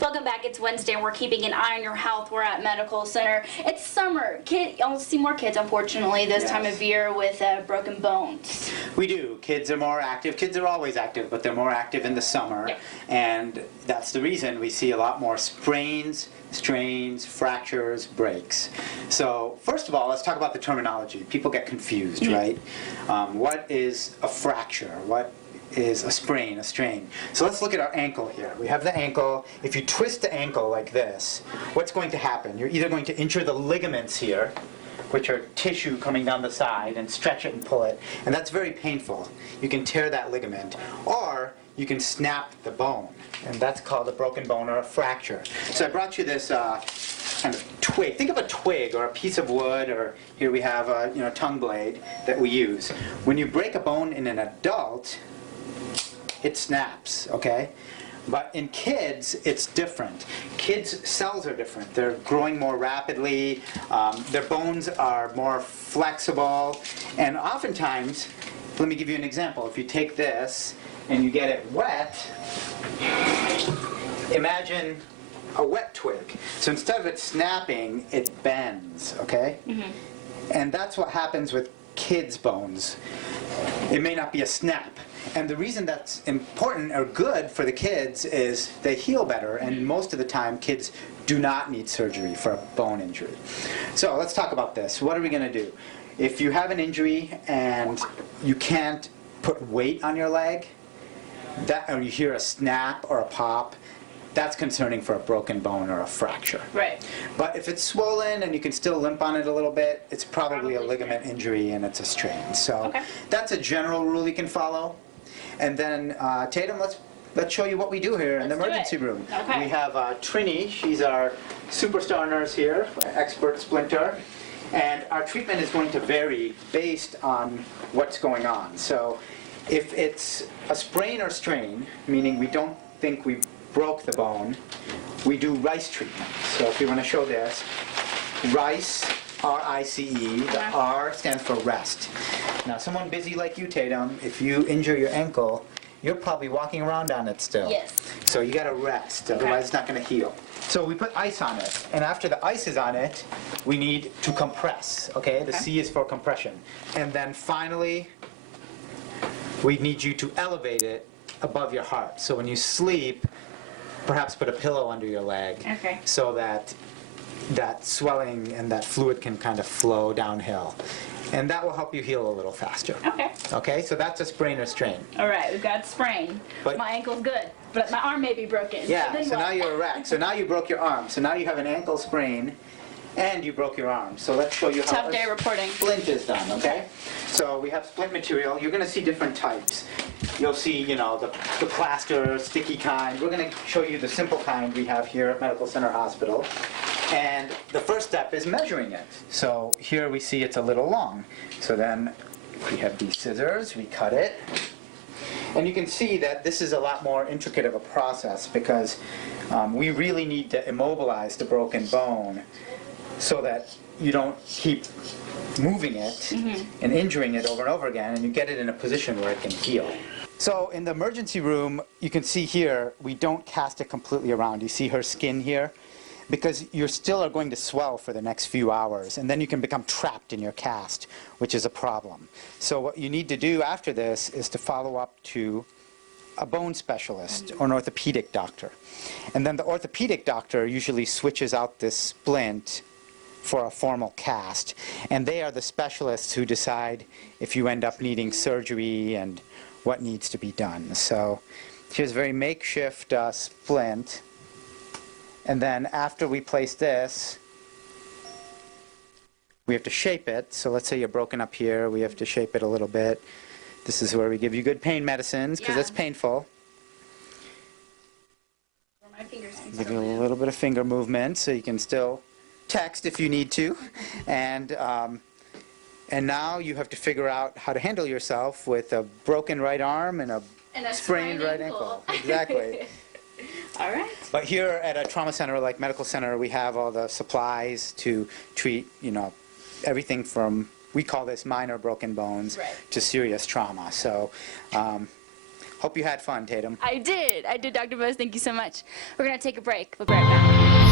Welcome back. It's Wednesday and we're keeping an eye on your health. We're at Medical Center. It's summer. You'll see more kids, unfortunately, this time of year with broken bones. We do. Kids are more active. Kids are always active, but they're more active in the summer. Yeah. And that's the reason we see a lot more sprains, strains, fractures, breaks. So first of all, let's talk about the terminology. People get confused, right? What is a fracture? What is a sprain, a strain? So let's look at our ankle here. We have the ankle. If you twist the ankle like this, what's going to happen? You're either going to injure the ligaments here, which are tissue coming down the side, and stretch it and pull it, and that's very painful. You can tear that ligament, or you can snap the bone, and that's called a broken bone or a fracture. So I brought you this kind of twig. Think of a twig or a piece of wood, or here we have a tongue blade that we use. When you break a bone in an adult, it snaps, okay? But in kids, it's different. Kids' cells are different. They're growing more rapidly. Their bones are more flexible. And oftentimes, let me give you an example. If you take this and you get it wet, imagine a wet twig. So instead of it snapping, it bends, okay? And that's what happens with kids' bones. It may not be a snap. And the reason that's important or good for the kids is they heal better, and most of the time kids do not need surgery for a bone injury. So let's talk about this. What are we going to do? If you have an injury and you can't put weight on your leg, or you hear a snap or a pop, that's concerning for a broken bone or a fracture. Right. But if it's swollen and you can still limp on it a little bit, it's probably a ligament injury and it's a strain. So that's a general rule you can follow. And then, Tatum, let's show you what we do here in the emergency room. Okay. We have Trini. She's our superstar nurse here, expert splinter. And our treatment is going to vary based on what's going on. So if it's a sprain or strain, meaning we don't think we broke the bone, we do RICE treatment. So if you want to show this, RICE, R-I-C-E, the R stands for rest. Now, someone busy like you, Tatum, if you injure your ankle, you're probably walking around on it still. Yes. So you got to rest, otherwise it's not going to heal. So we put ice on it, and after the ice is on it, we need to compress, okay? The C is for compression. And then finally, we need you to elevate it above your heart. So when you sleep, perhaps put a pillow under your leg so that that swelling and that fluid can kind of flow downhill. And that will help you heal a little faster. Okay, so that's a sprain or strain. All right, we've got sprain. But my ankle's good, but my arm may be broken. Yeah, so now you're a wreck. So now you broke your arm. So now you have an ankle sprain and you broke your arm. So let's show you how Tough day reporting. Splint is done, okay? So we have splint material. You're going to see different types. You'll see, the plaster, sticky kind. We're going to show you the simple kind we have here at Medical Center Hospital. And the first step is measuring it. So here we see it's a little long. So then we have these scissors, we cut it. And you can see that this is a lot more intricate of a process because we really need to immobilize the broken bone so that you don't keep moving it and injuring it over and over again, and you get it in a position where it can heal. So in the emergency room, you can see here, we don't cast it completely around. You see her skin here? Because you still are going to swell for the next few hours, and then you can become trapped in your cast, which is a problem. So what you need to do after this is to follow up to a bone specialist or an orthopedic doctor. And then the orthopedic doctor usually switches out this splint for a formal cast, and they are the specialists who decide if you end up needing surgery and what needs to be done. So here's a very makeshift splint. And then after we place this, we have to shape it. So let's say you're broken up here, we have to shape it a little bit. This is where we give you good pain medicines because it's painful. My fingers can Give you a little bit of finger movement so you can still text if you need to. And now you have to figure out how to handle yourself with a broken right arm and a sprained right ankle. Exactly. All right. But here at a trauma center like Medical Center, we have all the supplies to treat, everything from, we call this minor broken bones, to serious trauma. So Hope you had fun, Tatum. I did, Dr. Bose. Thank you so much. We're going to take a break. We'll be right back.